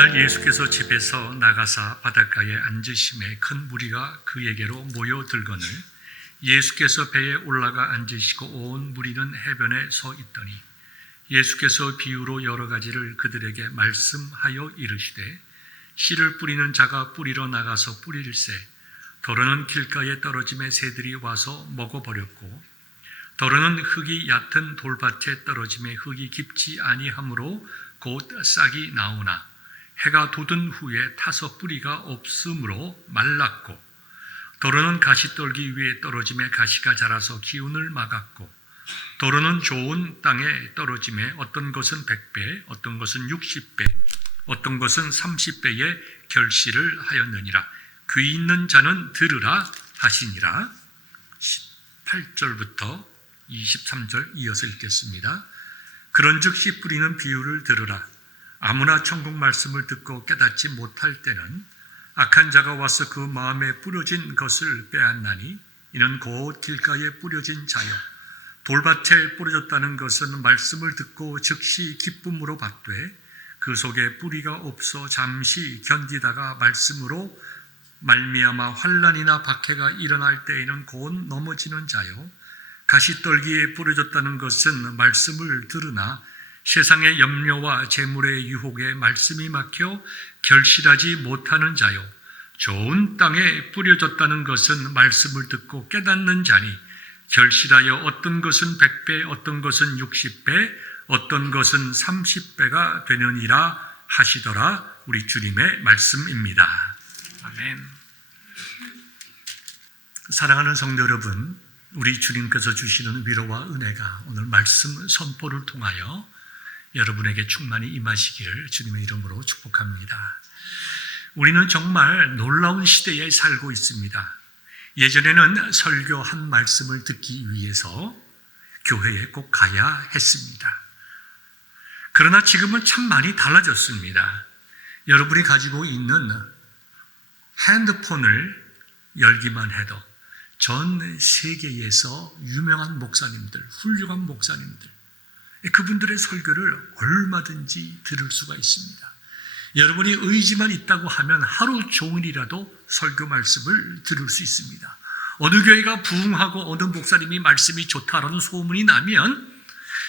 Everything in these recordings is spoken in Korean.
날 예수께서 집에서 나가사 바닷가에 앉으심에 큰 무리가 그에게로 모여들거늘 예수께서 배에 올라가 앉으시고 온 무리는 해변에 서 있더니 예수께서 비유로 여러 가지를 그들에게 말씀하여 이르시되 씨를 뿌리는 자가 뿌리러 나가서 뿌릴새 더러는 길가에 떨어짐에 새들이 와서 먹어버렸고 더러는 흙이 얕은 돌밭에 떨어짐에 흙이 깊지 아니하므로 곧 싹이 나오나 해가 돋은 후에 타서 뿌리가 없으므로 말랐고 더러는 가시떨기 위에 떨어짐에 가시가 자라서 기운을 막았고 더러는 좋은 땅에 떨어짐에 어떤 것은 100배 어떤 것은 60배 어떤 것은 30배의 결실을 하였느니라. 귀 있는 자는 들으라 하시니라. 18절부터 23절 이어서 읽겠습니다. 그런즉 씨 뿌리는 비유를 들으라. 아무나 천국 말씀을 듣고 깨닫지 못할 때는 악한 자가 와서 그 마음에 뿌려진 것을 빼앗나니 이는 곧 길가에 뿌려진 자요 돌밭에 뿌려졌다는 것은 말씀을 듣고 즉시 기쁨으로 받되 그 속에 뿌리가 없어 잠시 견디다가 말씀으로 말미암아 환난이나 박해가 일어날 때에는 곧 넘어지는 자요 가시떨기에 뿌려졌다는 것은 말씀을 들으나 세상의 염려와 재물의 유혹에 말씀이 막혀 결실하지 못하는 자요 좋은 땅에 뿌려졌다는 것은 말씀을 듣고 깨닫는 자니 결실하여 어떤 것은 100배 어떤 것은 60배 어떤 것은 30배가 되느니라 하시더라. 우리 주님의 말씀입니다. 아멘. 사랑하는 성도 여러분, 우리 주님께서 주시는 위로와 은혜가 오늘 말씀 선포를 통하여 여러분에게 충만히 임하시기를 주님의 이름으로 축복합니다. 우리는 정말 놀라운 시대에 살고 있습니다. 예전에는 설교 한 말씀을 듣기 위해서 교회에 꼭 가야 했습니다. 그러나 지금은 참 많이 달라졌습니다. 여러분이 가지고 있는 핸드폰을 열기만 해도 전 세계에서 유명한 목사님들, 훌륭한 목사님들, 그분들의 설교를 얼마든지 들을 수가 있습니다. 여러분이 의지만 있다고 하면 하루 종일이라도 설교 말씀을 들을 수 있습니다. 어느 교회가 부흥하고 어느 목사님이 말씀이 좋다라는 소문이 나면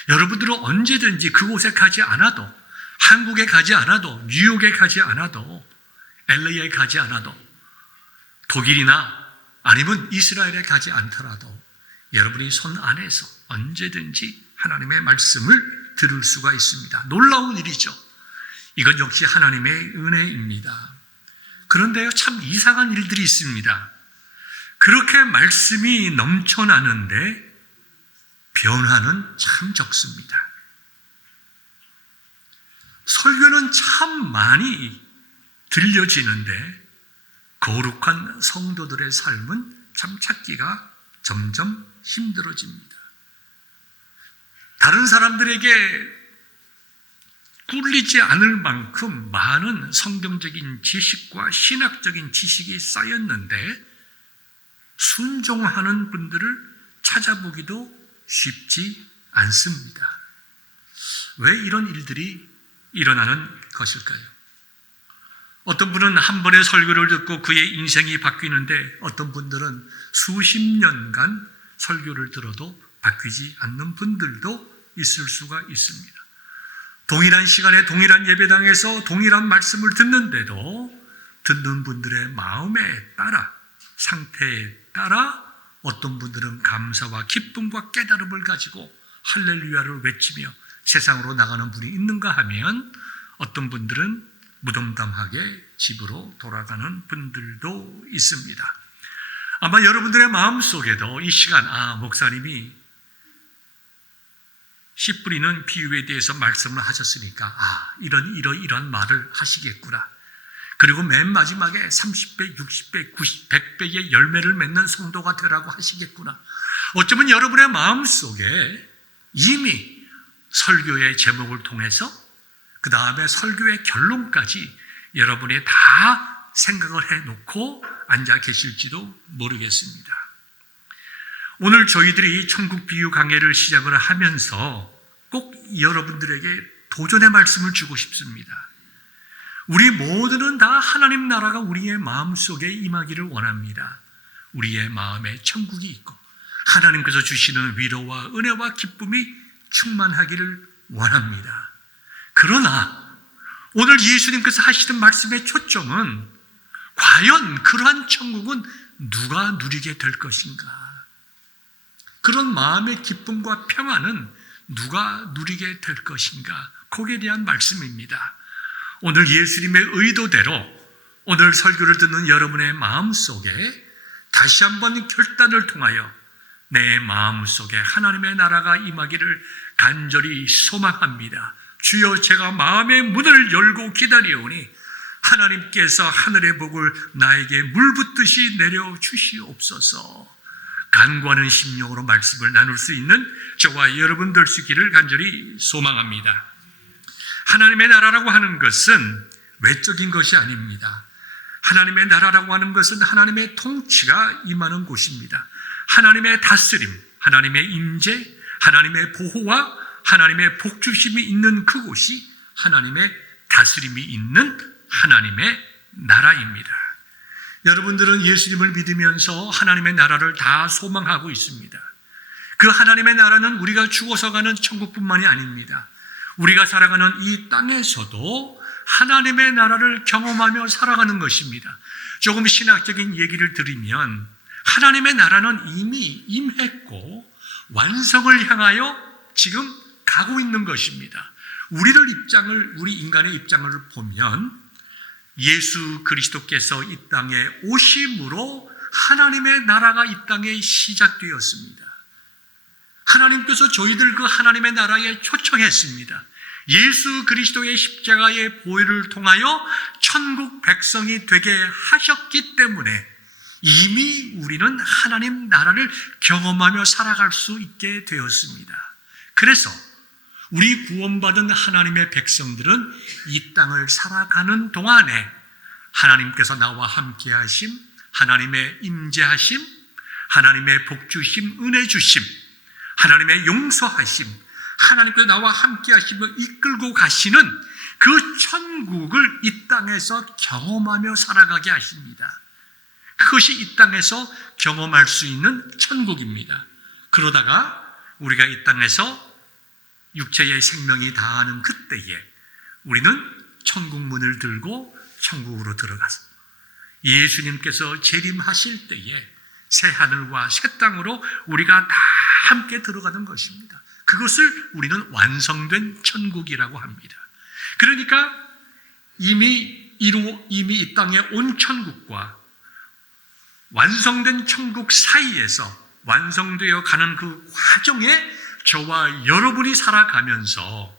여러분들은 언제든지 그곳에 가지 않아도, 한국에 가지 않아도, 뉴욕에 가지 않아도, LA에 가지 않아도, 독일이나 아니면 이스라엘에 가지 않더라도 여러분이 손 안에서 언제든지 하나님의 말씀을 들을 수가 있습니다. 놀라운 일이죠. 이건 역시 하나님의 은혜입니다. 그런데요, 참 이상한 일들이 있습니다. 그렇게 말씀이 넘쳐나는데 변화는 참 적습니다. 설교는 참 많이 들려지는데 거룩한 성도들의 삶은 참 찾기가 점점 힘들어집니다. 다른 사람들에게 꿀리지 않을 만큼 많은 성경적인 지식과 신학적인 지식이 쌓였는데 순종하는 분들을 찾아보기도 쉽지 않습니다. 왜 이런 일들이 일어나는 것일까요? 어떤 분은 한 번의 설교를 듣고 그의 인생이 바뀌는데 어떤 분들은 수십 년간 설교를 들어도 바뀌지 않는 분들도 있을 수가 있습니다. 동일한 시간에 동일한 예배당에서 동일한 말씀을 듣는데도 듣는 분들의 마음에 따라, 상태에 따라 어떤 분들은 감사와 기쁨과 깨달음을 가지고 할렐루야를 외치며 세상으로 나가는 분이 있는가 하면 어떤 분들은 무덤덤하게 집으로 돌아가는 분들도 있습니다. 아마 여러분들의 마음속에도 이 시간, 목사님이 씨 뿌리는 비유에 대해서 말씀을 하셨으니까 이런 말을 하시겠구나. 그리고 맨 마지막에 30배, 60배, 90, 100배의 열매를 맺는 성도가 되라고 하시겠구나. 어쩌면 여러분의 마음속에 이미 설교의 제목을 통해서 그 다음에 설교의 결론까지 여러분이 다 생각을 해놓고 앉아 계실지도 모르겠습니다. 오늘 저희들이 천국 비유 강해를 시작을 하면서 꼭 여러분들에게 도전의 말씀을 주고 싶습니다. 우리 모두는 다 하나님 나라가 우리의 마음속에 임하기를 원합니다. 우리의 마음에 천국이 있고 하나님께서 주시는 위로와 은혜와 기쁨이 충만하기를 원합니다. 그러나 오늘 예수님께서 하시는 말씀의 초점은 과연 그러한 천국은 누가 누리게 될 것인가? 그런 마음의 기쁨과 평안은 누가 누리게 될 것인가? 거기에 대한 말씀입니다. 오늘 예수님의 의도대로 오늘 설교를 듣는 여러분의 마음속에 다시 한번 결단을 통하여 내 마음속에 하나님의 나라가 임하기를 간절히 소망합니다. 주여, 제가 마음의 문을 열고 기다리오니 하나님께서 하늘의 복을 나에게 물붓듯이 내려주시옵소서. 간구하는 심령으로 말씀을 나눌 수 있는 저와 여러분 될 수 있기를 간절히 소망합니다. 하나님의 나라라고 하는 것은 외적인 것이 아닙니다. 하나님의 나라라고 하는 것은 하나님의 통치가 임하는 곳입니다. 하나님의 다스림, 하나님의 임재, 하나님의 보호와 하나님의 복주심이 있는 그곳이 하나님의 다스림이 있는 하나님의 나라입니다. 여러분들은 예수님을 믿으면서 하나님의 나라를 다 소망하고 있습니다. 그 하나님의 나라는 우리가 죽어서 가는 천국뿐만이 아닙니다. 우리가 살아가는 이 땅에서도 하나님의 나라를 경험하며 살아가는 것입니다. 조금 신학적인 얘기를 드리면 하나님의 나라는 이미 임했고 완성을 향하여 지금 가고 있는 것입니다. 우리 인간의 입장을 보면 예수 그리스도께서 이 땅에 오심으로 하나님의 나라가 이 땅에 시작되었습니다. 하나님께서 저희들 그 하나님의 나라에 초청했습니다. 예수 그리스도의 십자가의 보혈을 통하여 천국 백성이 되게 하셨기 때문에 이미 우리는 하나님 나라를 경험하며 살아갈 수 있게 되었습니다. 그래서 우리 구원받은 하나님의 백성들은 이 땅을 살아가는 동안에 하나님께서 나와 함께 하심, 하나님의 임재하심, 하나님의 복주심, 은혜 주심, 하나님의 용서하심, 하나님께서 나와 함께 하시며 이끌고 가시는 그 천국을 이 땅에서 경험하며 살아가게 하십니다. 그것이 이 땅에서 경험할 수 있는 천국입니다. 그러다가 우리가 이 땅에서 육체의 생명이 다하는 그때에 우리는 천국 문을 들고 천국으로 들어가서 예수님께서 재림하실 때에 새 하늘과 새 땅으로 우리가 다 함께 들어가는 것입니다. 그것을 우리는 완성된 천국이라고 합니다. 그러니까 이미 이 땅에 온 천국과 완성된 천국 사이에서 완성되어 가는 그 과정에 저와 여러분이 살아가면서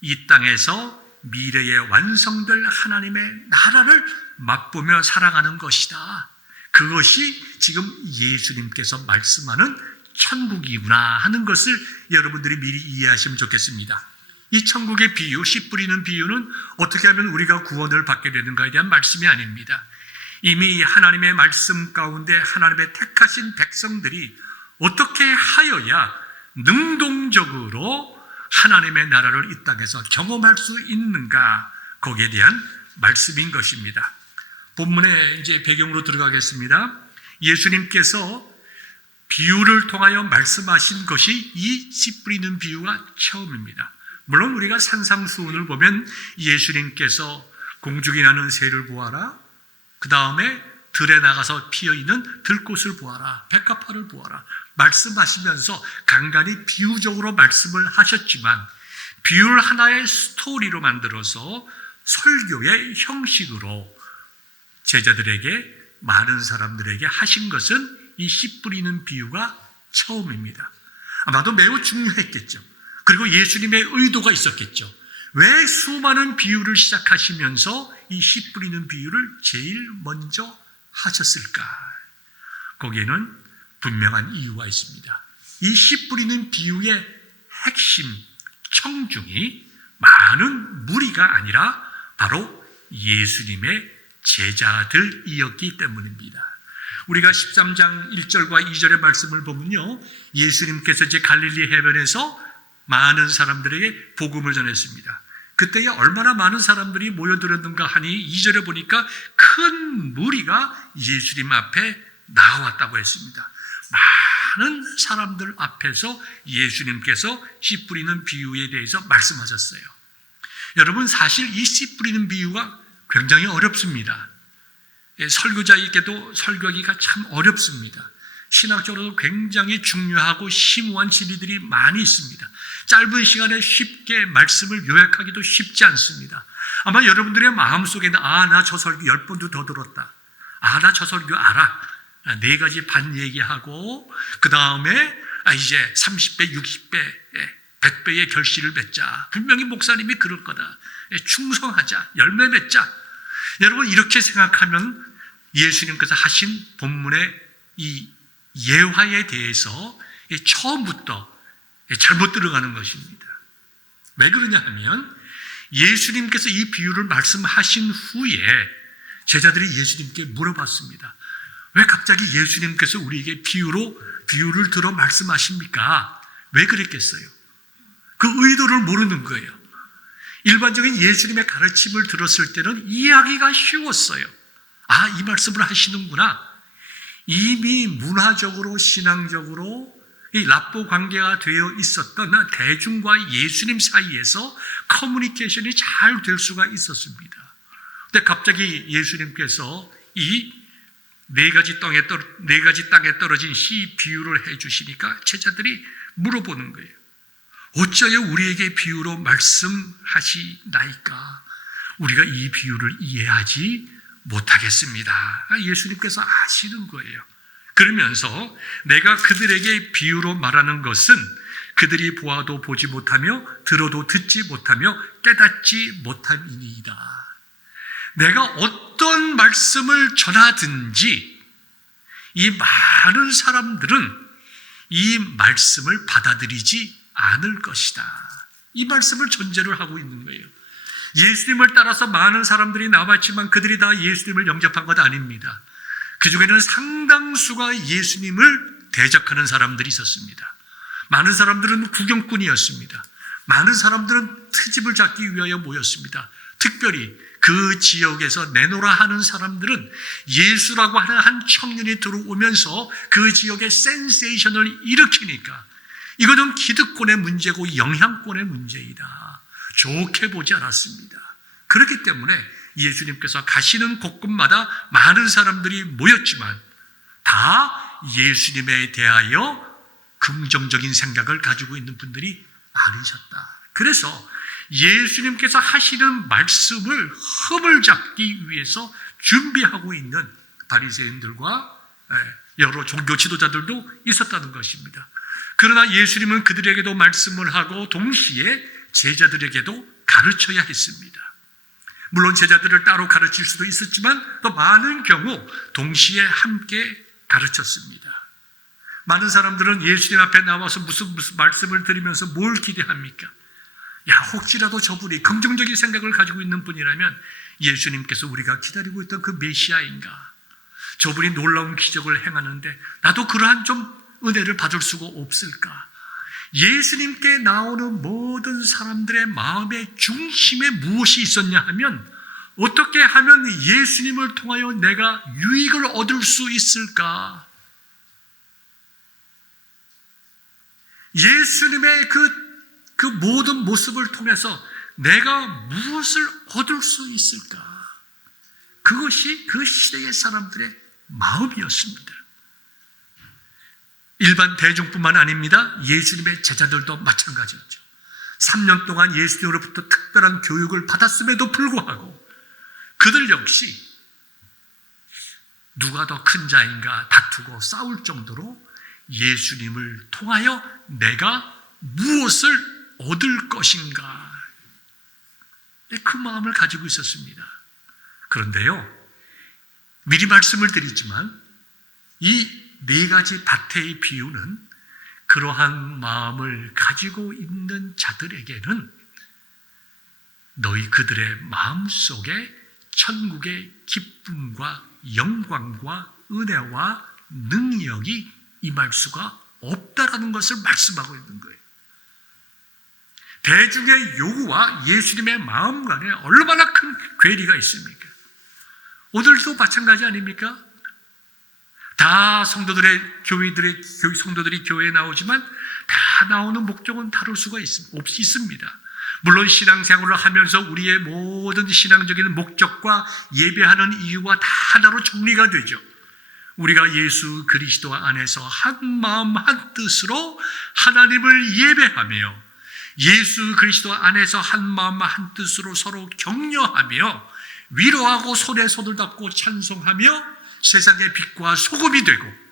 이 땅에서 미래에 완성될 하나님의 나라를 맛보며 살아가는 것이다. 그것이 지금 예수님께서 말씀하는 천국이구나 하는 것을 여러분들이 미리 이해하시면 좋겠습니다. 이 천국의 비유, 씨 뿌리는 비유는 어떻게 하면 우리가 구원을 받게 되는가에 대한 말씀이 아닙니다. 이미 하나님의 말씀 가운데 하나님의 택하신 백성들이 어떻게 하여야 능동적으로 하나님의 나라를 이 땅에서 경험할 수 있는가, 거기에 대한 말씀인 것입니다. 본문의 이제 배경으로 들어가겠습니다. 예수님께서 비유를 통하여 말씀하신 것이 이 씨 뿌리는 비유가 처음입니다. 물론 우리가 산상수훈을 보면 예수님께서 공중이 나는 새를 보아라, 그 다음에 들에 나가서 피어있는 들꽃을 보아라, 백합화를 보아라 말씀하시면서 간간히 비유적으로 말씀을 하셨지만 비유를 하나의 스토리로 만들어서 설교의 형식으로 제자들에게, 많은 사람들에게 하신 것은 이 씨 뿌리는 비유가 처음입니다. 아마도 매우 중요했겠죠. 그리고 예수님의 의도가 있었겠죠. 왜 수많은 비유를 시작하시면서 이 씨 뿌리는 비유를 제일 먼저 하셨을까? 거기에는 분명한 이유가 있습니다. 이 씨 뿌리는 비유의 핵심, 청중이 많은 무리가 아니라 바로 예수님의 제자들이었기 때문입니다. 우리가 13장 1절과 2절의 말씀을 보면요, 예수님께서 이제 갈릴리 해변에서 많은 사람들에게 복음을 전했습니다. 그때에 얼마나 많은 사람들이 모여들었는가 하니 2절에 보니까 큰 무리가 예수님 앞에 나왔다고 했습니다. 많은 사람들 앞에서 예수님께서 씨 뿌리는 비유에 대해서 말씀하셨어요. 여러분, 사실 이 씨 뿌리는 비유가 굉장히 어렵습니다. 설교자에게도 설교하기가 참 어렵습니다. 신학적으로도 굉장히 중요하고 심오한 진리들이 많이 있습니다. 짧은 시간에 쉽게 말씀을 요약하기도 쉽지 않습니다. 아마 여러분들의 마음속에는 나 저 설교 10번도 더 들었다. 나 저 설교 알아. 4가지 반 얘기하고 그 다음에 이제 30배, 60배, 100배의 결실을 맺자. 분명히 목사님이 그럴 거다. 충성하자. 열매 맺자. 여러분, 이렇게 생각하면 예수님께서 하신 본문의 이 예화에 대해서 처음부터 잘못 들어가는 것입니다. 왜 그러냐 하면 예수님께서 이 비유를 말씀하신 후에 제자들이 예수님께 물어봤습니다. 왜 갑자기 예수님께서 우리에게 비유를 들어 말씀하십니까? 왜 그랬겠어요? 그 의도를 모르는 거예요. 일반적인 예수님의 가르침을 들었을 때는 이해하기가 쉬웠어요. 이 말씀을 하시는구나. 이미 문화적으로 신앙적으로 이 납보 관계가 되어 있었던 대중과 예수님 사이에서 커뮤니케이션이 잘 될 수가 있었습니다. 근데 갑자기 예수님께서 이 4가지 땅에 떨어진 씨 비유를 해주시니까 제자들이 물어보는 거예요. 어찌하여 우리에게 비유로 말씀하시나이까? 우리가 이 비유를 이해하지 못하겠습니다. 예수님께서 아시는 거예요. 그러면서 내가 그들에게 비유로 말하는 것은 그들이 보아도 보지 못하며 들어도 듣지 못하며 깨닫지 못함이니이다. 내가 어떤 말씀을 전하든지 이 많은 사람들은 이 말씀을 받아들이지 않을 것이다. 이 말씀을 전제를 하고 있는 거예요. 예수님을 따라서 많은 사람들이 남았지만 그들이 다 예수님을 영접한 것 아닙니다. 그 중에는 상당수가 예수님을 대적하는 사람들이 있었습니다. 많은 사람들은 구경꾼이었습니다. 많은 사람들은 트집을 잡기 위하여 모였습니다. 특별히 그 지역에서 내노라 하는 사람들은 예수라고 하는 한 청년이 들어오면서 그 지역에 센세이션을 일으키니까 이거는 기득권의 문제고 영향권의 문제이다. 좋게 보지 않았습니다. 그렇기 때문에 예수님께서 가시는 곳곳마다 많은 사람들이 모였지만 다 예수님에 대하여 긍정적인 생각을 가지고 있는 분들이 아니셨다. 그래서 예수님께서 하시는 말씀을 흠을 잡기 위해서 준비하고 있는 바리새인들과 여러 종교 지도자들도 있었다는 것입니다. 그러나 예수님은 그들에게도 말씀을 하고 동시에 제자들에게도 가르쳐야 했습니다. 물론 제자들을 따로 가르칠 수도 있었지만 또 많은 경우 동시에 함께 가르쳤습니다. 많은 사람들은 예수님 앞에 나와서 무슨 말씀을 드리면서 뭘 기대합니까? 혹시라도 저분이 긍정적인 생각을 가지고 있는 분이라면 예수님께서 우리가 기다리고 있던 그 메시아인가? 저분이 놀라운 기적을 행하는데 나도 그러한 좀 은혜를 받을 수가 없을까? 예수님께 나오는 모든 사람들의 마음의 중심에 무엇이 있었냐 하면 어떻게 하면 예수님을 통하여 내가 유익을 얻을 수 있을까? 예수님의 그 모든 모습을 통해서 내가 무엇을 얻을 수 있을까? 그것이 그 시대의 사람들의 마음이었습니다. 일반 대중뿐만 아닙니다. 예수님의 제자들도 마찬가지였죠. 3년 동안 예수님으로부터 특별한 교육을 받았음에도 불구하고 그들 역시 누가 더 큰 자인가 다투고 싸울 정도로 예수님을 통하여 내가 무엇을 얻을 것인가, 그 마음을 가지고 있었습니다. 그런데요, 미리 말씀을 드리지만 이 4가지 밭의 비유는 그러한 마음을 가지고 있는 자들에게는 너희 그들의 마음속에 천국의 기쁨과 영광과 은혜와 능력이 임할 수가 없다라는 것을 말씀하고 있는 거예요. 대중의 요구와 예수님의 마음 간에 얼마나 큰 괴리가 있습니까? 오늘도 마찬가지 아닙니까? 다 성도들이 교회에 나오지만 다 나오는 목적은 다를 수가 있습니다. 물론 신앙생활을 하면서 우리의 모든 신앙적인 목적과 예배하는 이유와 다 하나로 정리가 되죠. 우리가 예수 그리스도 안에서 한 마음 한 뜻으로 하나님을 예배하며 예수 그리스도 안에서 한 마음 한 뜻으로 서로 격려하며 위로하고 손에 손을 잡고 찬송하며 세상의 빛과 소금이 되고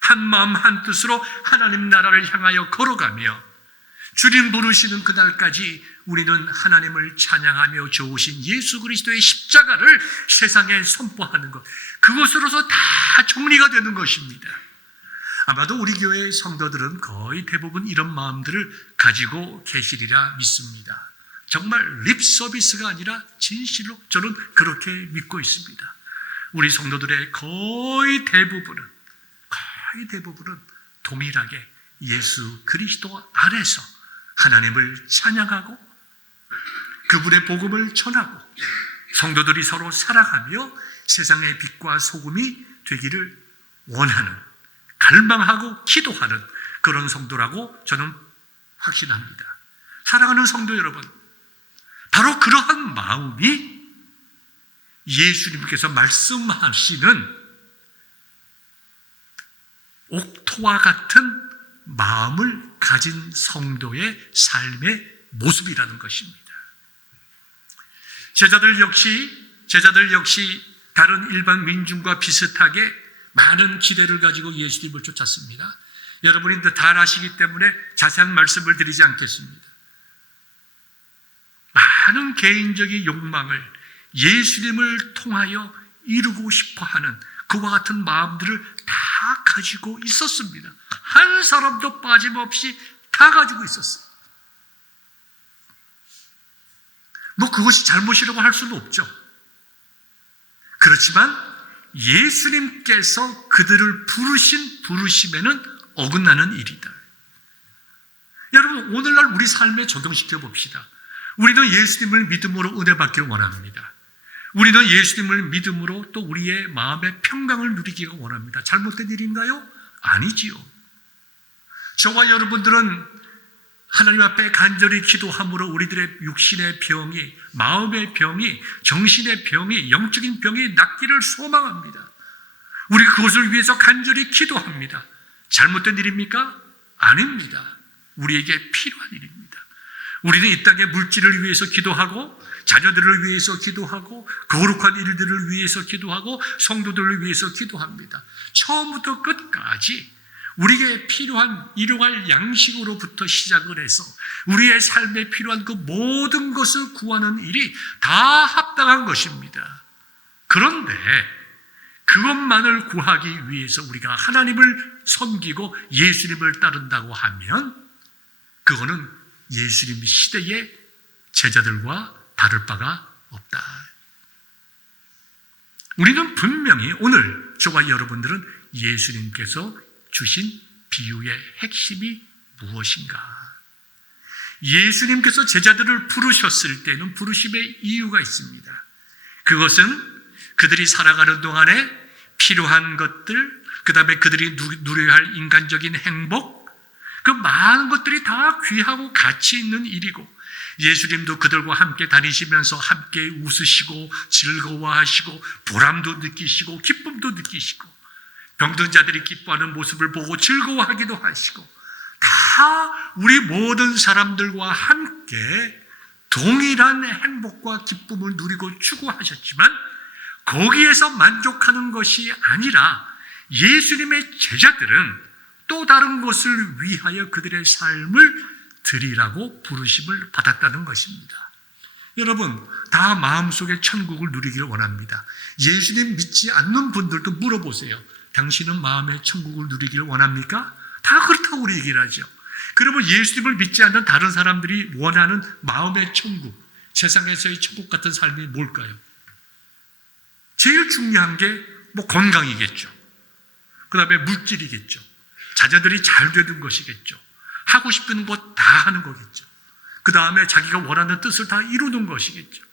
한 마음 한 뜻으로 하나님 나라를 향하여 걸어가며 주님 부르시는 그날까지 우리는 하나님을 찬양하며 좋으신 예수 그리스도의 십자가를 세상에 선포하는 것, 그것으로서 다 정리가 되는 것입니다. 아마도 우리 교회의 성도들은 거의 대부분 이런 마음들을 가지고 계시리라 믿습니다. 정말 립 서비스가 아니라 진실로 저는 그렇게 믿고 있습니다. 우리 성도들의 거의 대부분은 동일하게 예수 그리스도 안에서 하나님을 찬양하고 그분의 복음을 전하고 성도들이 서로 사랑하며 세상의 빛과 소금이 되기를 원하는, 갈망하고 기도하는 그런 성도라고 저는 확신합니다. 사랑하는 성도 여러분, 바로 그러한 마음이 예수님께서 말씀하시는 옥토와 같은 마음을 가진 성도의 삶의 모습이라는 것입니다. 제자들 역시 다른 일반 민중과 비슷하게 많은 기대를 가지고 예수님을 쫓았습니다. 여러분이 다 아시기 때문에 자세한 말씀을 드리지 않겠습니다. 많은 개인적인 욕망을 예수님을 통하여 이루고 싶어하는 그와 같은 마음들을 다 가지고 있었습니다. 한 사람도 빠짐없이 다 가지고 있었어요. 그것이 잘못이라고 할 수는 없죠. 그렇지만 예수님께서 그들을 부르신 부르심에는 어긋나는 일이다. 여러분, 오늘날 우리 삶에 적용시켜 봅시다. 우리는 예수님을 믿음으로 은혜 받기를 원합니다. 우리는 예수님을 믿음으로 또 우리의 마음의 평강을 누리기가 원합니다. 잘못된 일인가요? 아니지요. 저와 여러분들은 하나님 앞에 간절히 기도함으로 우리들의 육신의 병이, 마음의 병이, 정신의 병이, 영적인 병이 낫기를 소망합니다. 우리 그것을 위해서 간절히 기도합니다. 잘못된 일입니까? 아닙니다. 우리에게 필요한 일입니다. 우리는 이 땅의 물질을 위해서 기도하고 자녀들을 위해서 기도하고 거룩한 일들을 위해서 기도하고 성도들을 위해서 기도합니다. 처음부터 끝까지 우리에게 필요한 일용할 양식으로부터 시작을 해서 우리의 삶에 필요한 그 모든 것을 구하는 일이 다 합당한 것입니다. 그런데 그것만을 구하기 위해서 우리가 하나님을 섬기고 예수님을 따른다고 하면 그거는 예수님 시대의 제자들과 다를 바가 없다. 우리는 분명히 오늘 저와 여러분들은 예수님께서 주신 비유의 핵심이 무엇인가? 예수님께서 제자들을 부르셨을 때는 부르심의 이유가 있습니다. 그것은 그들이 살아가는 동안에 필요한 것들, 그 다음에 그들이 누려야 할 인간적인 행복, 그 많은 것들이 다 귀하고 가치 있는 일이고 예수님도 그들과 함께 다니시면서 함께 웃으시고 즐거워하시고 보람도 느끼시고 기쁨도 느끼시고 병든 자들이 기뻐하는 모습을 보고 즐거워하기도 하시고 다 우리 모든 사람들과 함께 동일한 행복과 기쁨을 누리고 추구하셨지만 거기에서 만족하는 것이 아니라 예수님의 제자들은 또 다른 것을 위하여 그들의 삶을 드리라고 부르심을 받았다는 것입니다. 여러분, 다 마음속에 천국을 누리기를 원합니다. 예수님 믿지 않는 분들도 물어보세요. 당신은 마음의 천국을 누리기를 원합니까? 다 그렇다고 우리 얘기를 하죠. 그러면 예수님을 믿지 않는 다른 사람들이 원하는 마음의 천국, 세상에서의 천국 같은 삶이 뭘까요? 제일 중요한 게 건강이겠죠. 그 다음에 물질이겠죠. 자녀들이 잘 되는 것이겠죠. 하고 싶은 것 다 하는 거겠죠. 그 다음에 자기가 원하는 뜻을 다 이루는 것이겠죠.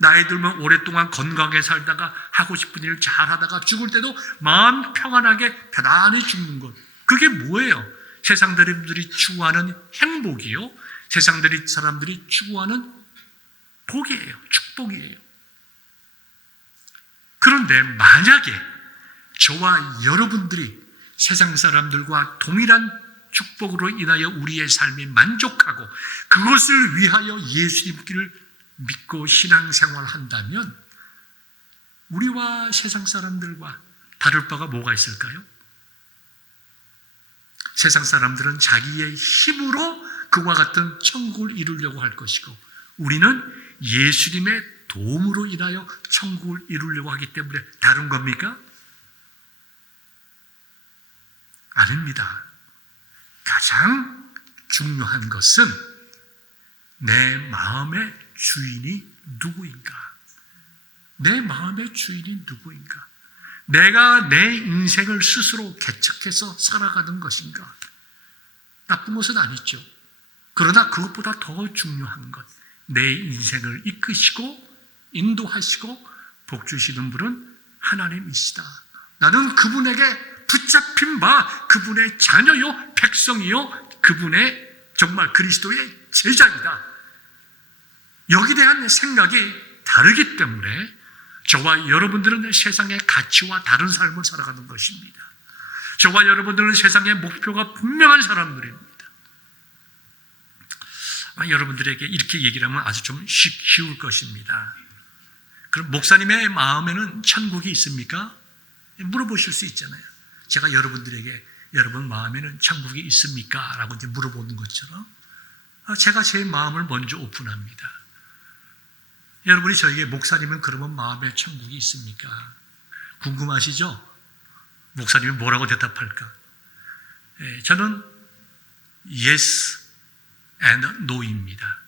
나이 들면 오랫동안 건강하게 살다가 하고 싶은 일을 잘하다가 죽을 때도 마음 평안하게 편안히 죽는 것. 그게 뭐예요? 세상 사람들이 추구하는 행복이요, 세상 사람들이 추구하는 복이에요. 축복이에요. 그런데 만약에 저와 여러분들이 세상 사람들과 동일한 축복으로 인하여 우리의 삶이 만족하고 그것을 위하여 예수님을 믿고 신앙생활을 한다면 우리와 세상 사람들과 다를 바가 뭐가 있을까요? 세상 사람들은 자기의 힘으로 그와 같은 천국을 이루려고 할 것이고 우리는 예수님의 도움으로 인하여 천국을 이루려고 하기 때문에 다른 겁니까? 아닙니다. 가장 중요한 것은 내 마음의 주인이 누구인가? 내 마음의 주인이 누구인가? 내가 내 인생을 스스로 개척해서 살아가는 것인가? 나쁜 것은 아니죠. 그러나 그것보다 더 중요한 것, 내 인생을 이끄시고 인도하시고 복 주시는 분은 하나님이시다. 나는 그분에게 붙잡힌 바 그분의 자녀요 백성이요 그분의 정말 그리스도의 제자이다. 여기에 대한 생각이 다르기 때문에 저와 여러분들은 세상의 가치와 다른 삶을 살아가는 것입니다. 저와 여러분들은 세상의 목표가 분명한 사람들입니다. 여러분들에게 이렇게 얘기를 하면 아주 좀 쉬울 것입니다. 그럼 목사님의 마음에는 천국이 있습니까? 물어보실 수 있잖아요. 제가 여러분들에게 여러분 마음에는 천국이 있습니까? 라고 이제 물어보는 것처럼 제가 제 마음을 먼저 오픈합니다. 여러분이 저에게 목사님은 그러면 마음에 천국이 있습니까? 궁금하시죠? 목사님이 뭐라고 대답할까? 저는 yes and no입니다.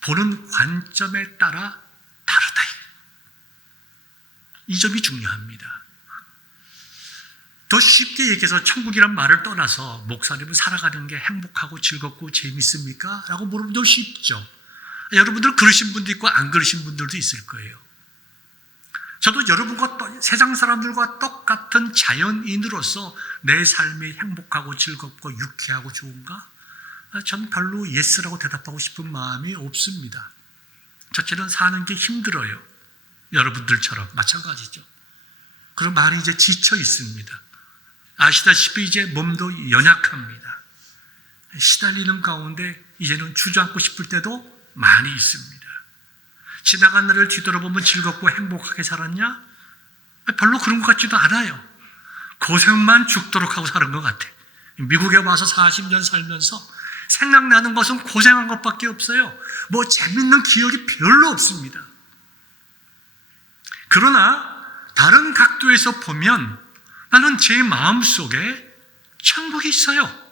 보는 관점에 따라 다르다. 이 점이 중요합니다. 더 쉽게 얘기해서 천국이란 말을 떠나서 목사님은 살아가는 게 행복하고 즐겁고 재밌습니까? 라고 물으면 더 쉽죠. 여러분들 그러신 분도 있고 안 그러신 분들도 있을 거예요. 저도 여러분과 세상 사람들과 똑같은 자연인으로서 내 삶이 행복하고 즐겁고 유쾌하고 좋은가? 전 별로 예스라고 대답하고 싶은 마음이 없습니다. 첫째는 사는 게 힘들어요. 여러분들처럼 마찬가지죠. 그럼 많이 이제 지쳐 있습니다. 아시다시피 이제 몸도 연약합니다. 시달리는 가운데 이제는 주저앉고 싶을 때도 많이 있습니다. 지나간 날을 뒤돌아보면 즐겁고 행복하게 살았냐? 별로 그런 것 같지도 않아요. 고생만 죽도록 하고 사는 것 같아. 미국에 와서 40년 살면서 생각나는 것은 고생한 것밖에 없어요. 뭐 재밌는 기억이 별로 없습니다. 그러나 다른 각도에서 보면 나는 제 마음속에 천국이 있어요.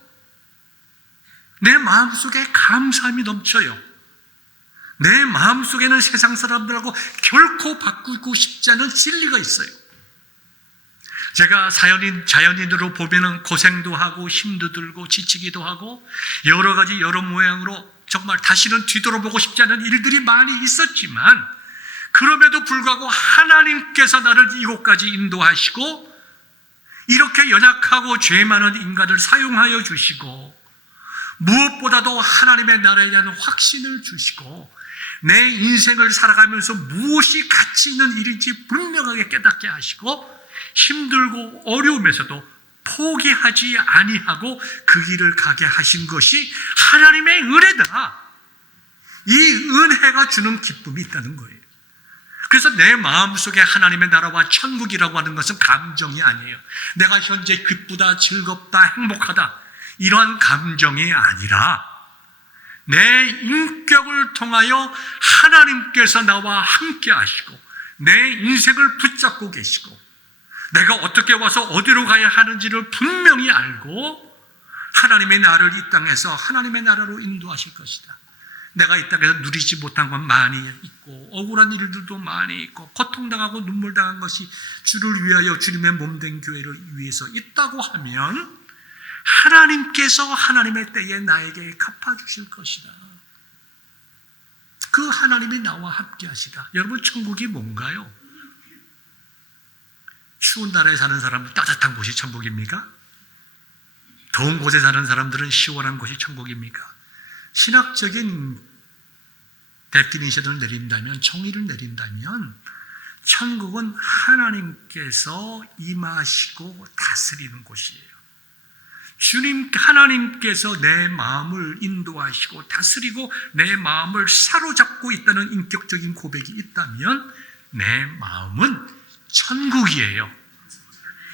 내 마음속에 감사함이 넘쳐요. 내 마음속에는 세상 사람들하고 결코 바꾸고 싶지 않은 진리가 있어요. 제가 자연인으로 보면 고생도 하고 힘도 들고 지치기도 하고 여러 가지 여러 모양으로 정말 다시는 뒤돌아보고 싶지 않은 일들이 많이 있었지만 그럼에도 불구하고 하나님께서 나를 이곳까지 인도하시고 이렇게 연약하고 죄 많은 인간을 사용하여 주시고 무엇보다도 하나님의 나라에 대한 확신을 주시고 내 인생을 살아가면서 무엇이 가치 있는 일인지 분명하게 깨닫게 하시고 힘들고 어려움에서도 포기하지 아니하고 그 길을 가게 하신 것이 하나님의 은혜다. 이 은혜가 주는 기쁨이 있다는 거예요. 그래서 내 마음속에 하나님의 나라와 천국이라고 하는 것은 감정이 아니에요. 내가 현재 기쁘다, 즐겁다, 행복하다 이러한 감정이 아니라 내 인격을 통하여 하나님께서 나와 함께 하시고 내 인생을 붙잡고 계시고 내가 어떻게 와서 어디로 가야 하는지를 분명히 알고 하나님의 나를 이 땅에서 하나님의 나라로 인도하실 것이다. 내가 이 땅에서 누리지 못한 건 많이 있고 억울한 일들도 많이 있고 고통당하고 눈물당한 것이 주를 위하여 주님의 몸된 교회를 위해서 있다고 하면 하나님께서 하나님의 때에 나에게 갚아주실 것이다. 그 하나님이 나와 함께 하시다. 여러분, 천국이 뭔가요? 추운 나라에 사는 사람은 따뜻한 곳이 천국입니까? 더운 곳에 사는 사람들은 시원한 곳이 천국입니까? 신학적인 데피니션을 내린다면, 정의를 내린다면 천국은 하나님께서 임하시고 다스리는 곳이에요. 주님 하나님께서 내 마음을 인도하시고 다스리고 내 마음을 사로잡고 있다는 인격적인 고백이 있다면 내 마음은 천국이에요.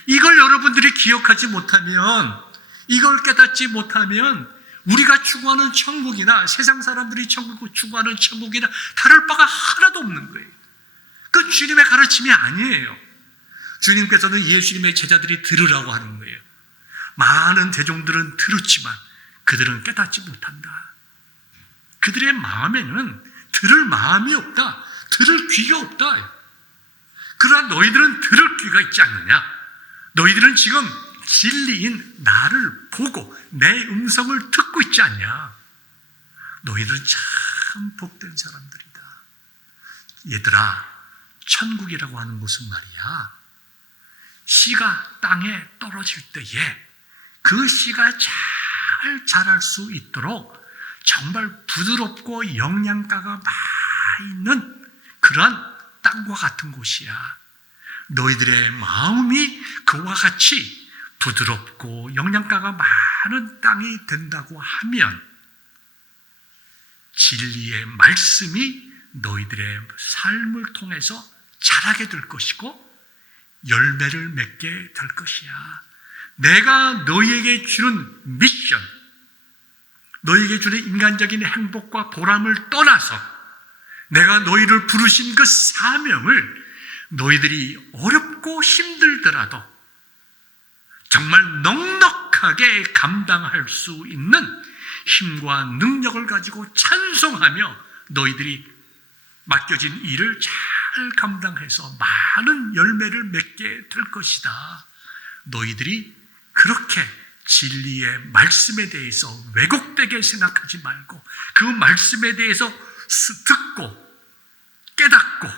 이걸 여러분들이 기억하지 못하면, 이걸 깨닫지 못하면 우리가 추구하는 천국이나 세상 사람들이 추구하는 천국이나 다를 바가 하나도 없는 거예요. 그건 주님의 가르침이 아니에요. 주님께서는 예수님의 제자들이 들으라고 하는 거예요. 많은 대종들은 들었지만 그들은 깨닫지 못한다. 그들의 마음에는 들을 마음이 없다. 들을 귀가 없다. 그러나 너희들은 들을 귀가 있지 않느냐? 너희들은 지금 진리인 나를 보고 내 음성을 듣고 있지 않냐? 너희들은 참 복된 사람들이다. 얘들아, 천국이라고 하는 곳은 말이야, 씨가 땅에 떨어질 때에 그 씨가 잘 자랄 수 있도록 정말 부드럽고 영양가가 많이 있는 그런 땅과 같은 곳이야. 너희들의 마음이 그와 같이 부드럽고 영양가가 많은 땅이 된다고 하면 진리의 말씀이 너희들의 삶을 통해서 자라게 될 것이고 열매를 맺게 될 것이야. 내가 너희에게 주는 미션, 너희에게 주는 인간적인 행복과 보람을 떠나서 내가 너희를 부르신 그 사명을 너희들이 어렵고 힘들더라도 정말 넉넉하게 감당할 수 있는 힘과 능력을 가지고 찬송하며 너희들이 맡겨진 일을 잘 감당해서 많은 열매를 맺게 될 것이다. 너희들이 그렇게 진리의 말씀에 대해서 왜곡되게 생각하지 말고 그 말씀에 대해서 듣고 깨닫고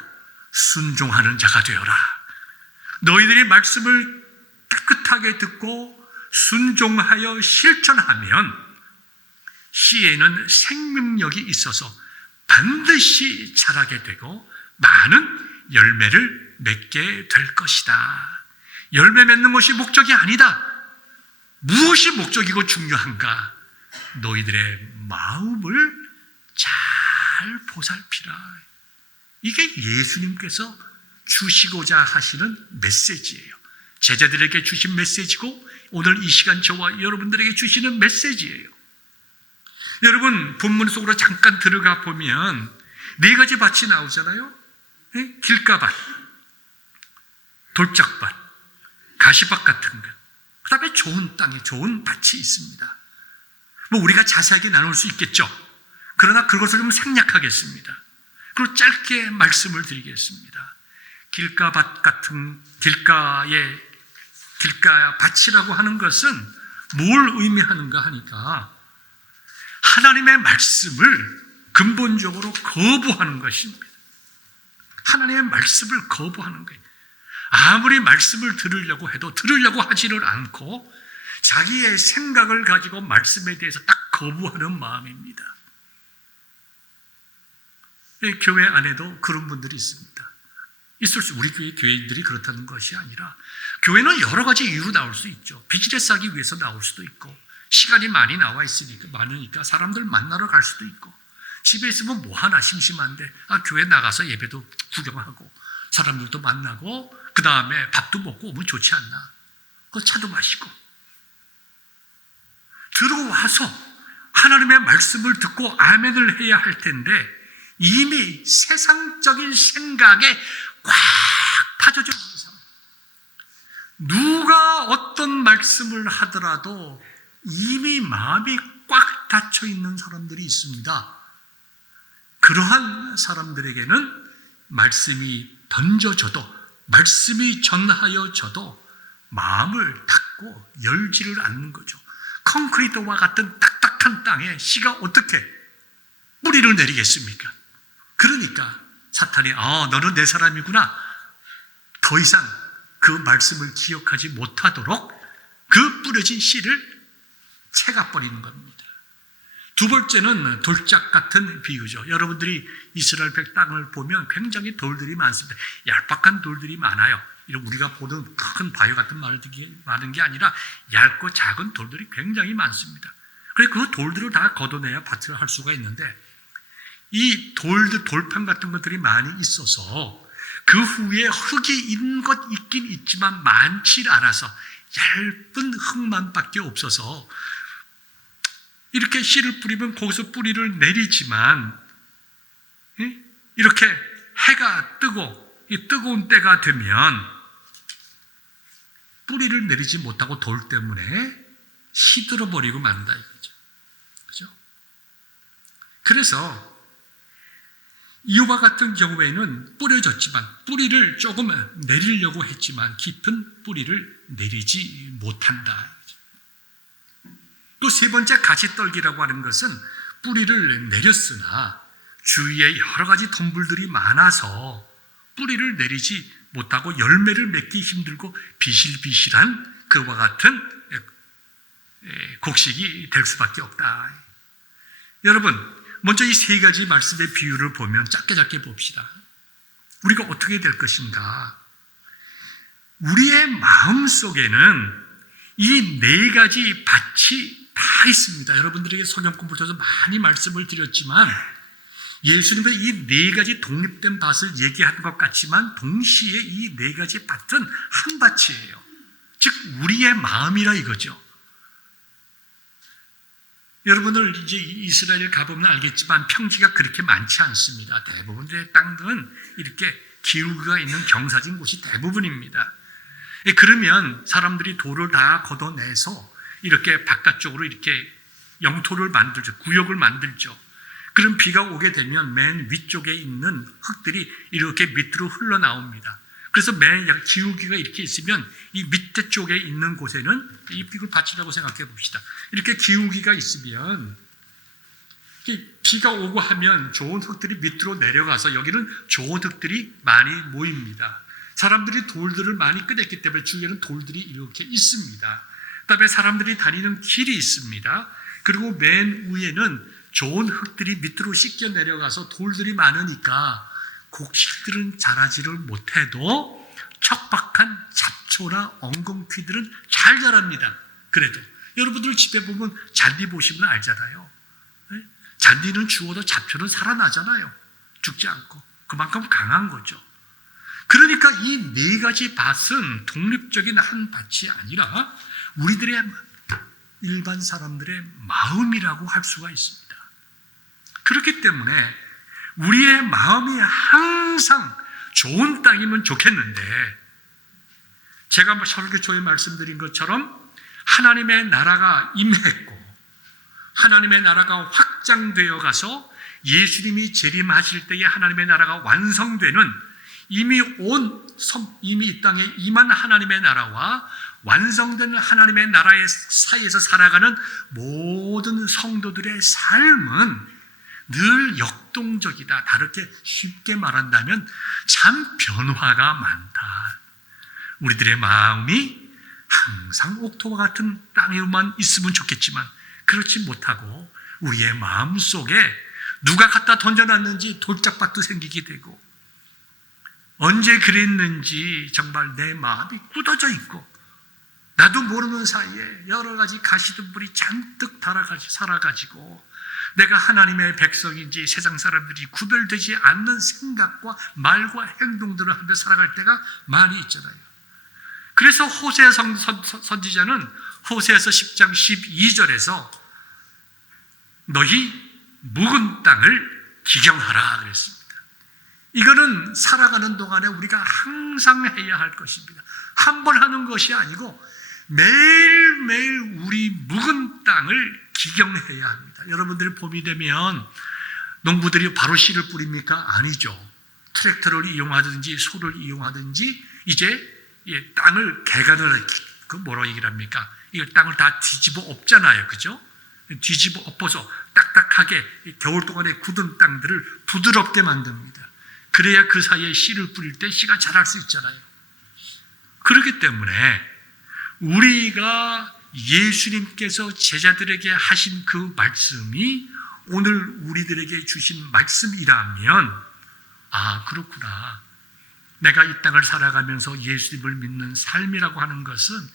순종하는 자가 되어라. 너희들이 말씀을 깨끗하게 듣고 순종하여 실천하면 씨에는 생명력이 있어서 반드시 자라게 되고 많은 열매를 맺게 될 것이다. 열매 맺는 것이 목적이 아니다. 무엇이 목적이고 중요한가? 너희들의 마음을 잘 보살피라. 이게 예수님께서 주시고자 하시는 메시지예요. 제자들에게 주신 메시지고 오늘 이 시간 저와 여러분들에게 주시는 메시지예요. 여러분, 본문 속으로 잠깐 들어가 보면 네 가지 밭이 나오잖아요. 길가밭, 돌짝밭, 가시밭 같은 것, 그 다음에 좋은 땅에 좋은 밭이 있습니다. 우리가 자세하게 나눌 수 있겠죠. 그러나 그것을 좀 생략하겠습니다. 그리고 짧게 말씀을 드리겠습니다. 길가밭 같은 길가의 길가밭이라고 하는 것은 뭘 의미하는가 하니까 하나님의 말씀을 근본적으로 거부하는 것입니다. 하나님의 말씀을 거부하는 거예요. 아무리 말씀을 들으려고 해도 들으려고 하지를 않고 자기의 생각을 가지고 말씀에 대해서 딱 거부하는 마음입니다. 교회 안에도 그런 분들이 있습니다. 있을 수, 우리 교회인들이 그렇다는 것이 아니라 교회는 여러 가지 이유로 나올 수 있죠. 비즈니스 하기 위해서 나올 수도 있고 시간이 많이 나와 있으니까 많으니까 사람들 만나러 갈 수도 있고 집에 있으면 뭐 하나 심심한데 교회 나가서 예배도 구경하고 사람들도 만나고 그 다음에 밥도 먹고 오면 좋지 않나? 그 차도 마시고 들어와서 하나님의 말씀을 듣고 아멘을 해야 할 텐데 이미 세상적인 생각에 꽉 파져져 있는 사람, 누가 어떤 말씀을 하더라도 이미 마음이 꽉 닫혀 있는 사람들이 있습니다. 그러한 사람들에게는 말씀이 던져져도 말씀이 전하여져도 마음을 닫고 열지를 않는 거죠. 콘크리트와 같은 딱딱한 땅에 씨가 어떻게 뿌리를 내리겠습니까? 그러니까 사탄이 너는 내 사람이구나. 더 이상 그 말씀을 기억하지 못하도록 그 뿌려진 씨를 채가버리는 겁니다. 두 번째는 돌짝 같은 비유죠. 여러분들이 이스라엘 백 땅을 보면 굉장히 돌들이 많습니다. 얄팍한 돌들이 많아요. 우리가 보는 큰 바위 같은 말들이 많은 게 아니라 얇고 작은 돌들이 굉장히 많습니다. 그래서 그 돌들을 다 걷어내야 밭을 할 수가 있는데, 이 돌판 같은 것들이 많이 있어서 그 후에 흙이 있는 것 있긴 있지만 많지 않아서 얇은 흙만밖에 없어서 이렇게 씨를 뿌리면 거기서 뿌리를 내리지만 이렇게 해가 뜨고 이 뜨거운 때가 되면 뿌리를 내리지 못하고 돌 때문에 시들어 버리고 만다 이거죠. 그죠? 그래서 이와 같은 경우에는 뿌려졌지만 뿌리를 조금 내리려고 했지만 깊은 뿌리를 내리지 못한다. 또 세 번째 가시떨기라고 하는 것은 뿌리를 내렸으나 주위에 여러 가지 덤불들이 많아서 뿌리를 내리지 못하고 열매를 맺기 힘들고 비실비실한 그와 같은 곡식이 될 수밖에 없다. 여러분, 먼저 이 세 가지 말씀의 비유를 보면 짧게 봅시다. 우리가 어떻게 될 것인가? 우리의 마음 속에는 이 네 가지 밭이 다 있습니다. 여러분들에게 성경 공부를 통해서 많이 말씀을 드렸지만 예수님은 이 네 가지 독립된 밭을 얘기하는 것 같지만 동시에 이 네 가지 밭은 한 밭이에요. 즉 우리의 마음이라 이거죠. 여러분들 이제 이스라엘 가보면 알겠지만 평지가 그렇게 많지 않습니다. 대부분의 땅들은 이렇게 기울기가 있는 경사진 곳이 대부분입니다. 그러면 사람들이 돌을 다 걷어내서 이렇게 바깥쪽으로 이렇게 영토를 만들죠. 구역을 만들죠. 그럼 비가 오게 되면 맨 위쪽에 있는 흙들이 이렇게 밑으로 흘러나옵니다. 그래서 맨 기울기가 이렇게 있으면 이 밑에 쪽에 있는 곳에는 이걸 밭이라고 생각해 봅시다. 이렇게 기울기가 있으면 비가 오고 하면 좋은 흙들이 밑으로 내려가서 여기는 좋은 흙들이 많이 모입니다. 사람들이 돌들을 많이 꺼냈기 때문에 주위에는 돌들이 이렇게 있습니다. 그다음에 사람들이 다니는 길이 있습니다. 그리고 맨 위에는 좋은 흙들이 밑으로 씻겨 내려가서 돌들이 많으니까 곡식들은 자라지를 못해도 척박한 잡초나 엉겅퀴들은 잘 자랍니다. 그래도 여러분들 집에 보면 잔디 보시면 알잖아요. 잔디는 죽어도 잡초는 살아나잖아요. 죽지 않고. 그만큼 강한 거죠. 그러니까 이 네 가지 밭은 독립적인 한 밭이 아니라 우리들의 일반 사람들의 마음이라고 할 수가 있습니다. 그렇기 때문에 우리의 마음이 항상 좋은 땅이면 좋겠는데, 제가 설교 초에 말씀드린 것처럼 하나님의 나라가 임했고 하나님의 나라가 확장되어 가서 예수님이 재림하실 때에 하나님의 나라가 완성되는 이미 이 땅에 임한 하나님의 나라와 완성된 하나님의 나라의 사이에서 살아가는 모든 성도들의 삶은 늘 역동적이다. 다르게 쉽게 말한다면 참 변화가 많다. 우리들의 마음이 항상 옥토와 같은 땅에만 있으면 좋겠지만 그렇지 못하고 우리의 마음 속에 누가 갖다 던져놨는지 돌짝밭도 생기게 되고, 언제 그랬는지 정말 내 마음이 굳어져 있고 나도 모르는 사이에 여러 가지 가시덤불이 잔뜩 살아가지고 내가 하나님의 백성인지 세상 사람들이 구별되지 않는 생각과 말과 행동들을 하며 살아갈 때가 많이 있잖아요. 그래서 호세 선지자는 호세아서 10장 12절에서 너희 묵은 땅을 기경하라 그랬습니다. 이거는 살아가는 동안에 우리가 항상 해야 할 것입니다. 한 번 하는 것이 아니고 매일매일 우리 묵은 땅을 기경해야 합니다. 여러분들이 봄이 되면 농부들이 바로 씨를 뿌립니까? 아니죠. 트랙터를 이용하든지 소를 이용하든지 이제 땅을 개간을, 뭐라고 얘기를 합니까? 이 땅을 다 뒤집어 엎잖아요. 그죠? 뒤집어 엎어서 딱딱한 딱딱하게 겨울 동안에 굳은 땅들을 부드럽게 만듭니다. 그래야 그 사이에 씨를 뿌릴 때 씨가 자랄 수 있잖아요. 그렇기 때문에 우리가 예수님께서 제자들에게 하신 그 말씀이 오늘 우리들에게 주신 말씀이라면, 아, 그렇구나. 내가 이 땅을 살아가면서 예수님을 믿는 삶이라고 하는 것은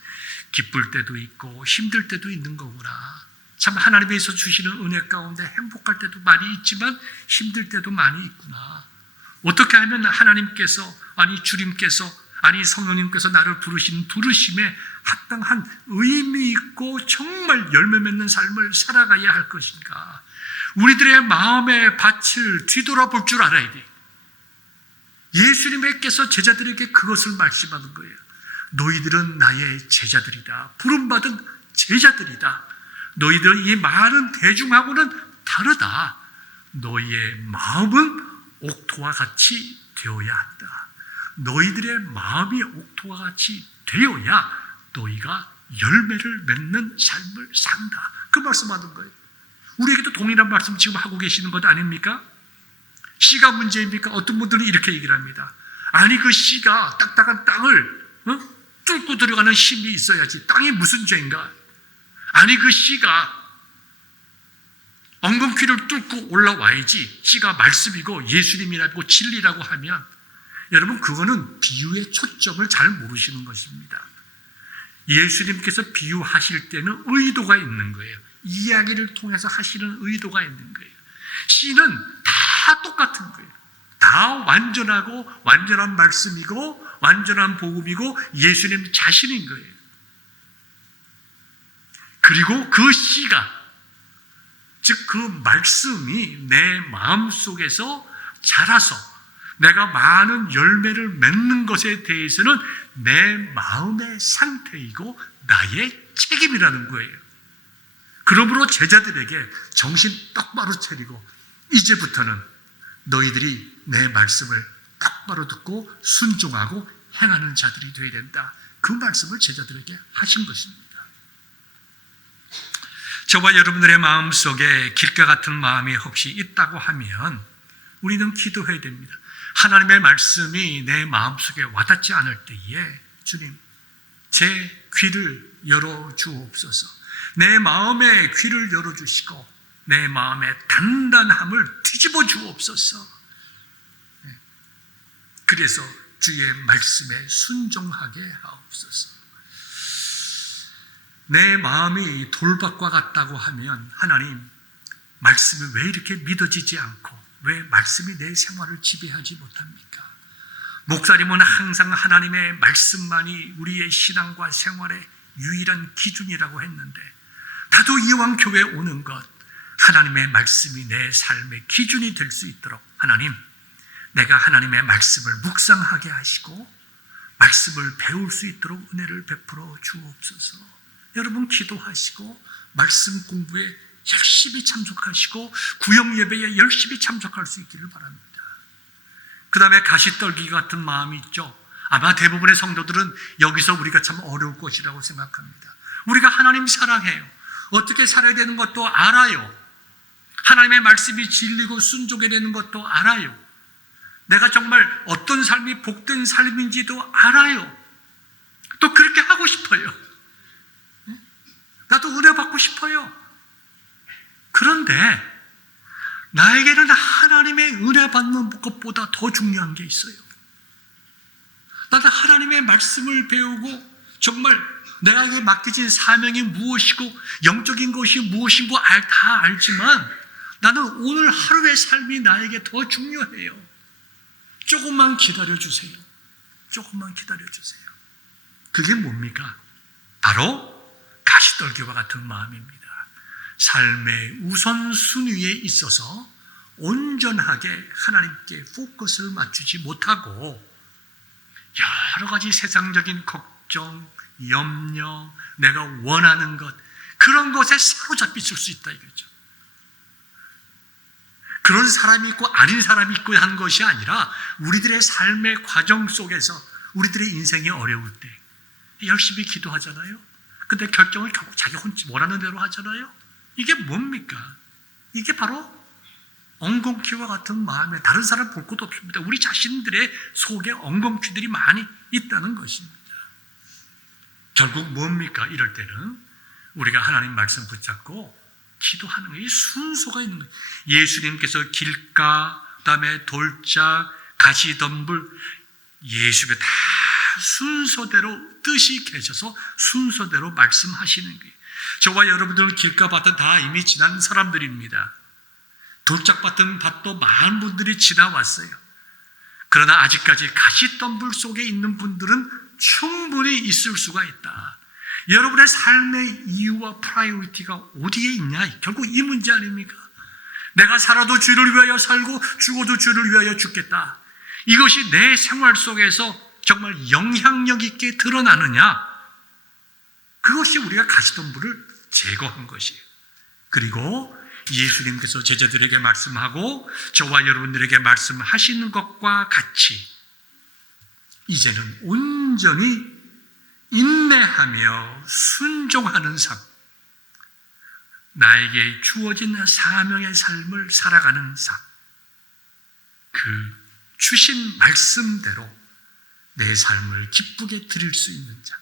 기쁠 때도 있고 힘들 때도 있는 거구나. 참 하나님께서 주시는 은혜 가운데 행복할 때도 많이 있지만 힘들 때도 많이 있구나. 어떻게 하면 하나님께서, 아니 주님께서, 아니 성령님께서 나를 부르신 부르심에 합당한 의미 있고 정말 열매 맺는 삶을 살아가야 할 것인가. 우리들의 마음의 밭을 뒤돌아볼 줄 알아야 돼. 예수님께서 제자들에게 그것을 말씀하는 거예요. 너희들은 나의 제자들이다. 부름받은 제자들이다. 너희들은 이 많은 대중하고는 다르다. 너희의 마음은 옥토와 같이 되어야 한다. 너희들의 마음이 옥토와 같이 되어야 너희가 열매를 맺는 삶을 산다. 그 말씀하는 거예요. 우리에게도 동일한 말씀 지금 하고 계시는 것 아닙니까? 씨가 문제입니까? 어떤 분들은 이렇게 얘기를 합니다. 아니 그 씨가 딱딱한 땅을 뚫고 들어가는 힘이 있어야지. 땅이 무슨 죄인가? 아니 그 씨가 엉겅퀴를 뚫고 올라와야지. 씨가 말씀이고 예수님이라고 진리라고 하면, 여러분 그거는 비유의 초점을 잘 모르시는 것입니다. 예수님께서 비유하실 때는 의도가 있는 거예요. 이야기를 통해서 하시는 의도가 있는 거예요. 씨는 다 똑같은 거예요. 다 완전하고 완전한 말씀이고 완전한 복음이고 예수님 자신인 거예요. 그리고 그 씨가, 즉 그 말씀이 내 마음속에서 자라서 내가 많은 열매를 맺는 것에 대해서는 내 마음의 상태이고 나의 책임이라는 거예요. 그러므로 제자들에게 정신 똑바로 차리고 이제부터는 너희들이 내 말씀을 똑바로 듣고 순종하고 행하는 자들이 되어야 된다. 그 말씀을 제자들에게 하신 것입니다. 저와 여러분들의 마음속에 길가 같은 마음이 혹시 있다고 하면 우리는 기도해야 됩니다. 하나님의 말씀이 내 마음속에 와닿지 않을 때에 주님, 제 귀를 열어주옵소서. 내 마음의 귀를 열어주시고 내 마음의 단단함을 뒤집어 주옵소서. 그래서 주의 말씀에 순종하게 하옵소서. 내 마음이 돌밭과 같다고 하면 하나님, 말씀이 왜 이렇게 믿어지지 않고 왜 말씀이 내 생활을 지배하지 못합니까? 목사님은 항상 하나님의 말씀만이 우리의 신앙과 생활의 유일한 기준이라고 했는데, 나도 이왕 교회에 오는 것, 하나님의 말씀이 내 삶의 기준이 될 수 있도록 하나님, 내가 하나님의 말씀을 묵상하게 하시고 말씀을 배울 수 있도록 은혜를 베풀어 주옵소서. 여러분 기도하시고 말씀 공부에 열심히 참석하시고 구역 예배에 열심히 참석할 수 있기를 바랍니다. 그 다음에 가시떨기 같은 마음이 있죠. 아마 대부분의 성도들은 여기서 우리가 참 어려울 것이라고 생각합니다. 우리가 하나님 사랑해요. 어떻게 살아야 되는 것도 알아요. 하나님의 말씀이 진리고 순종해야 되는 것도 알아요. 내가 정말 어떤 삶이 복된 삶인지도 알아요. 또 그렇게 하고 싶어요. 나도 은혜 받고 싶어요. 그런데 나에게는 하나님의 은혜 받는 것보다 더 중요한 게 있어요. 나는 하나님의 말씀을 배우고 정말 내게 맡겨진 사명이 무엇이고 영적인 것이 무엇인고 다 알지만 나는 오늘 하루의 삶이 나에게 더 중요해요. 조금만 기다려주세요. 조금만 기다려주세요. 그게 뭡니까? 바로 가시떨기와 같은 마음입니다. 삶의 우선순위에 있어서 온전하게 하나님께 포커스를 맞추지 못하고 여러 가지 세상적인 걱정, 염려, 내가 원하는 것, 그런 것에 사로잡혀 있을 수 있다 이거죠. 그런 사람이 있고 아닌 사람이 있고 하는 것이 아니라 우리들의 삶의 과정 속에서 우리들의 인생이 어려울 때 열심히 기도하잖아요. 근데 결정을 결국 자기 혼자 원하는 대로 하잖아요. 이게 뭡니까? 이게 바로 엉겅퀴와 같은 마음에 다른 사람 볼 것도 없습니다. 우리 자신들의 속에 엉겅퀴들이 많이 있다는 것입니다. 결국 뭡니까? 이럴 때는 우리가 하나님 말씀 붙잡고 기도하는 이 순서가 있는 거예요. 예수님께서 길가, 그다음에 돌짝, 가시덤불, 예수가 다 순서대로 뜻이 계셔서 순서대로 말씀하시는 거예요. 저와 여러분들은 길가밭은 다 이미 지난 사람들입니다. 돌짝밭은 밭도 많은 분들이 지나왔어요. 그러나 아직까지 가시덤불 속에 있는 분들은 충분히 있을 수가 있다. 여러분의 삶의 이유와 프라이어리티가 어디에 있냐? 결국 이 문제 아닙니까? 내가 살아도 주를 위하여 살고 죽어도 주를 위하여 죽겠다. 이것이 내 생활 속에서 정말 영향력 있게 드러나느냐? 그것이 우리가 가시덤불을 제거한 것이에요. 그리고 예수님께서 제자들에게 말씀하고 저와 여러분들에게 말씀하시는 것과 같이 이제는 온전히 인내하며 순종하는 삶, 나에게 주어진 사명의 삶을 살아가는 삶, 그 주신 말씀대로 내 삶을 기쁘게 드릴 수 있는 자,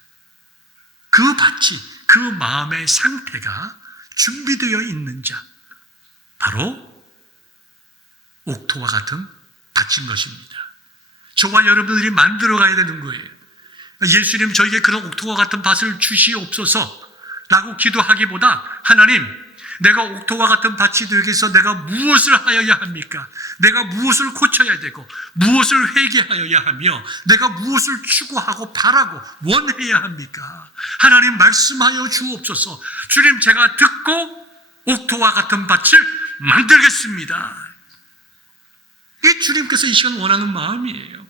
그 밭이, 그 마음의 상태가 준비되어 있는 자, 바로 옥토와 같은 밭인 것입니다. 저와 여러분들이 만들어가야 되는 거예요. 예수님 저에게 그런 옥토와 같은 밭을 주시옵소서 라고 기도하기보다 하나님, 내가 옥토와 같은 밭이 되기 위해서 내가 무엇을 하여야 합니까? 내가 무엇을 고쳐야 되고 무엇을 회개하여야 하며 내가 무엇을 추구하고 바라고 원해야 합니까? 하나님 말씀하여 주옵소서. 주님, 제가 듣고 옥토와 같은 밭을 만들겠습니다. 이 주님께서 이 시간 원하는 마음이에요.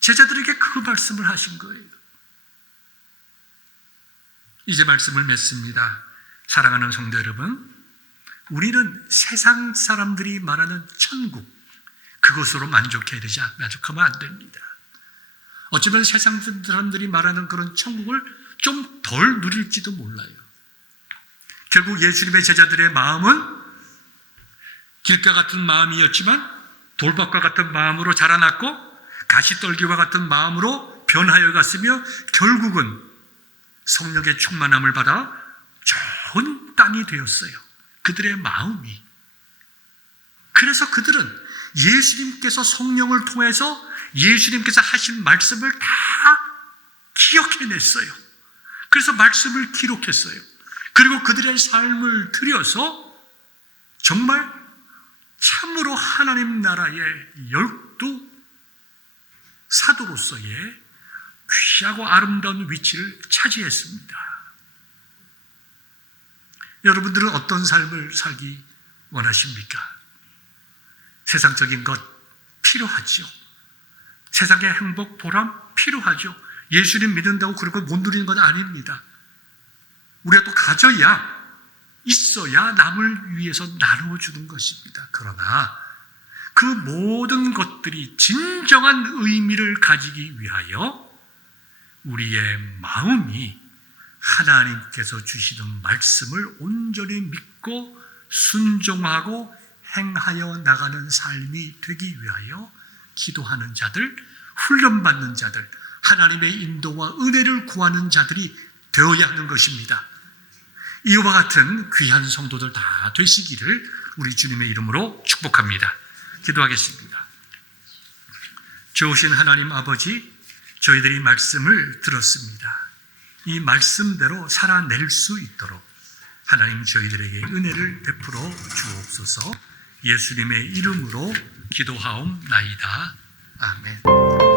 제자들에게 그 말씀을 하신 거예요. 이제 말씀을 맺습니다. 사랑하는 성도 여러분, 우리는 세상 사람들이 말하는 천국, 그것으로 만족하면 안 됩니다. 어쩌면 세상 사람들이 말하는 그런 천국을 좀 덜 누릴지도 몰라요. 결국 예수님의 제자들의 마음은 길가 같은 마음이었지만 돌밭과 같은 마음으로 자라났고 가시떨기와 같은 마음으로 변하여 갔으며 결국은 성령의 충만함을 받아 좋은 땅이 되었어요. 그들의 마음이. 그래서 그들은 예수님께서 성령을 통해서 예수님께서 하신 말씀을 다 기억해냈어요. 그래서 말씀을 기록했어요. 그리고 그들의 삶을 들여서 정말 참으로 하나님 나라의 12 사도로서의 귀하고 아름다운 위치를 차지했습니다. 여러분들은 어떤 삶을 살기 원하십니까? 세상적인 것 필요하죠. 세상의 행복, 보람 필요하죠. 예수님 믿는다고 그런 걸 못 누리는 건 아닙니다. 우리가 또 가져야, 있어야 남을 위해서 나누어주는 것입니다. 그러나 그 모든 것들이 진정한 의미를 가지기 위하여 우리의 마음이 하나님께서 주시는 말씀을 온전히 믿고 순종하고 행하여 나가는 삶이 되기 위하여 기도하는 자들, 훈련받는 자들, 하나님의 인도와 은혜를 구하는 자들이 되어야 하는 것입니다. 이와 같은 귀한 성도들 다 되시기를 우리 주님의 이름으로 축복합니다. 기도하겠습니다. 좋으신 하나님 아버지, 저희들이 말씀을 들었습니다. 이 말씀대로 살아낼 수 있도록 하나님 저희들에게 은혜를 베풀어 주옵소서. 예수님의 이름으로 기도하옵나이다. 아멘.